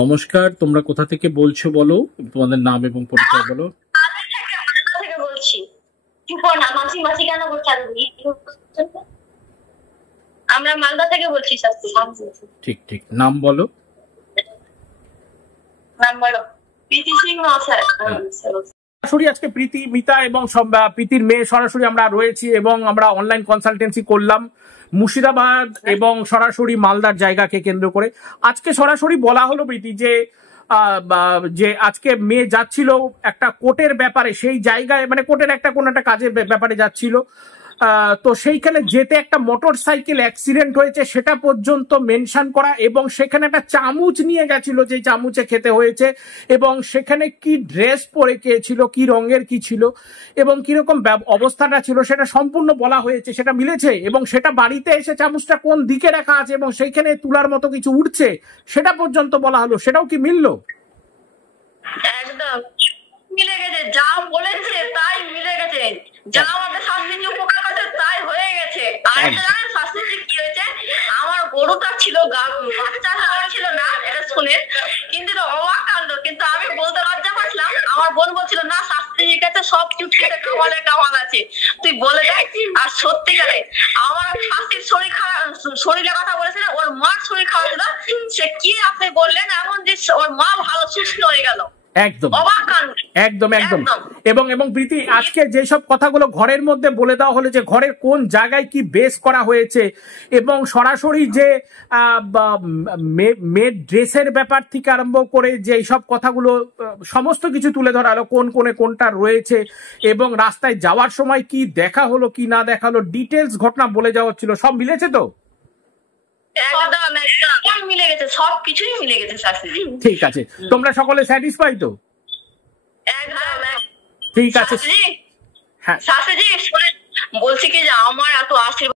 নমস্কার, তোমরা কোথা থেকে বলছো বলো, তোমাদের নাম এবং পরিচয় বলো। থেকে বলছি। চুপ কর না, মাসি মাসি কেন করছে? আমরা মালদা থেকে বলছি। ঠিক ঠিক, নাম বলো। নাম বলো। প্রীতি সিং মহাশয়। সরাসরি আজকে প্রীতি, মিতা এবং প্রীতির মেয়ে সরাসরি আমরা রয়েছি এবং আমরা অনলাইন কনসালটেন্সি করলাম মুর্শিদাবাদ এবং সরাসরি মালদার জায়গাকে কেন্দ্র করে। আজকে সরাসরি বলা হলো প্রীতি যে আজকে মেয়ে যাচ্ছিল একটা কোর্টের ব্যাপারে, সেই জায়গায় মানে কোর্টের একটা কোন একটা কাজের ব্যাপারে যাচ্ছিল, তো সেইখানে যেতে একটা মোটর সাইকেল অ্যাক্সিডেন্ট হয়েছে সেটা পর্যন্ত মেনশন করা, এবং সেখানে একটা চামচ নিয়ে গেছিল যে চামচে খেতে হয়েছে, এবং সেখানে কি ড্রেস পরে কে ছিল, কি রঙের কি ছিল এবং কিরকম অবস্থাটা ছিল সেটা সম্পূর্ণ বলা হয়েছে। সেটা মিলেছে এবং সেটা বাড়িতে এসে চামচটা কোন দিকে রাখা আছে এবং সেইখানে তুলার মতো কিছু উঠছে সেটা পর্যন্ত বলা হলো। সেটাও কি মিললো? একদম মিলে গেছে, যা বলেছে তাই মিলে গেছে, যা আমাদের শাস্তি উপকার করছে তাই হয়ে গেছে। আর জানেন শাস্তি কি হয়েছে? আমার গরুটা ছিল বাচ্চা ছিল না, এটা শুনে কিন্তু অবাক কাণ্ড, কিন্তু আমি বলতে লজ্জা পাচ্ছিলাম। আমার বোন বলছিল না শাস্তি কাছে সব চুটকিতে কামালে কামাল আছে, তুই বলে দেখ। আর সত্যিকারে আমার শাস্তির শরীরের কথা বলেছে, ওর মার শরীর খারাপ ছিল, সে কি আপনি বললেন এমন যে ওর মা ভালো সুস্থ হয়ে গেল। একদম একদম একদম। এবং প্রীতি, আজকে যেসব কথাগুলো ঘরের মধ্যে বলে দেওয়া হলো যে ঘরের কোন জায়গায় কি বেস করা হয়েছে, এবং সরাসরি যে মেয়ের ড্রেসের ব্যাপার থেকে আরম্ভ করে যে সব কথাগুলো সমস্ত কিছু তুলে ধরা হলো, কোন কোণে কোনটা রয়েছে এবং রাস্তায় যাওয়ার সময় কি দেখা হলো কি না দেখা হলো, ডিটেলস ঘটনা বলে যাওয়া হচ্ছিল, সব মিলেছে তো? একদম মিলে গেছে, সবকিছুই মিলে গেছে শাশুড়ি। ঠিক আছে, তোমরা সকলে স্যাটিসফাই তো? একদম ঠিক আছে। হ্যাঁ শাশুড়ি বলছি কি যে আমার এত আশীর্বাদ